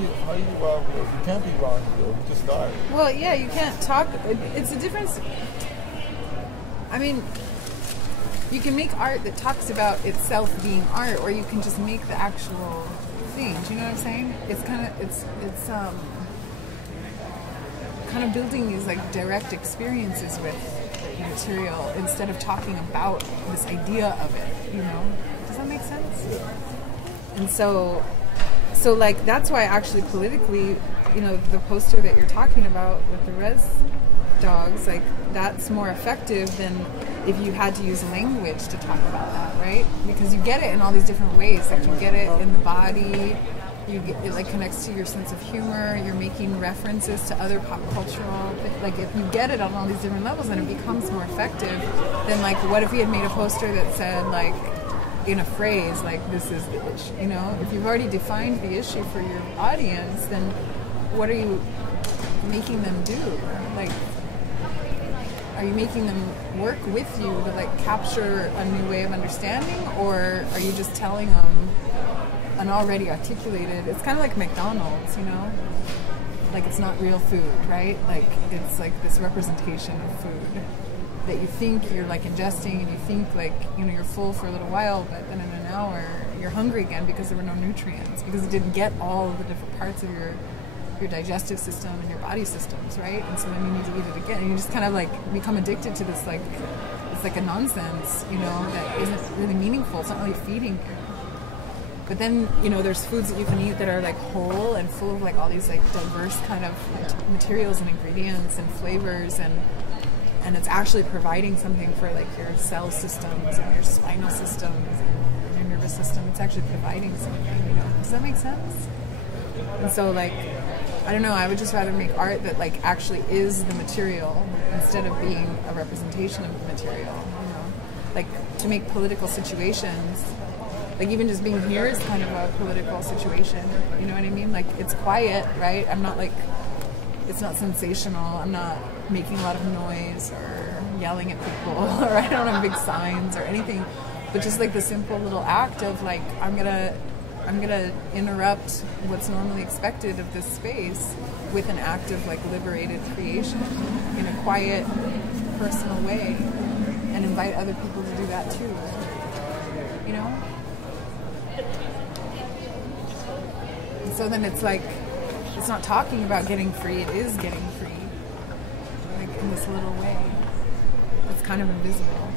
you can't be wrong, you just die. Well, yeah, you can't talk. It's a difference. I mean, you can make art that talks about itself being art, or you can just make the actual thing. Do you know what I'm saying? It's kind of building these like direct experiences with material instead of talking about this idea of it. You know? Does that make sense? Yeah. And so like that's why actually politically, you know, the poster that you're talking about with the res dogs, like that's more effective than if you had to use language to talk about that, right? Because you get it in all these different ways. Like you get it in the body, it like connects to your sense of humor, you're making references to other pop cultural, like if you get it on all these different levels, then it becomes more effective than like what if we had made a poster that said like in a phrase like this is the issue, you know? If you've already defined the issue for your audience, then what are you making them do? Like, are you making them work with you to like capture a new way of understanding, or are you just telling them an already articulated, it's kind of like McDonald's, you know? Like it's not real food, right? Like it's like this representation of food that you think you're like ingesting, and you think like, you know, you're full for a little while, but then in an hour you're hungry again because there were no nutrients, because it didn't get all of the different parts of your digestive system and your body systems, right? And so then you need to eat it again, and you just kind of like become addicted to this, like it's like a nonsense, you know, that isn't really meaningful. It's not really feeding you. But then, you know, there's foods that you can eat that are like whole and full of like all these like diverse kind of materials and ingredients and flavors, and it's actually providing something for like your cell systems and your spinal systems and your nervous system. It's actually providing something, you know. Does that make sense? And so like, I don't know, I would just rather make art that like actually is the material instead of being a representation of the material, you know. Like to make political situations, like even just being here is kind of a political situation, you know what I mean? Like it's quiet, right? I'm not like, it's not sensational, I'm not making a lot of noise or yelling at people or I don't have big signs or anything, but just like the simple little act of like, I'm gonna interrupt what's normally expected of this space with an act of like liberated creation in a quiet, personal way, and invite other people to do that too, you know? And so then it's like, it's not talking about getting free, it is getting free, like in this little way. It's kind of invisible.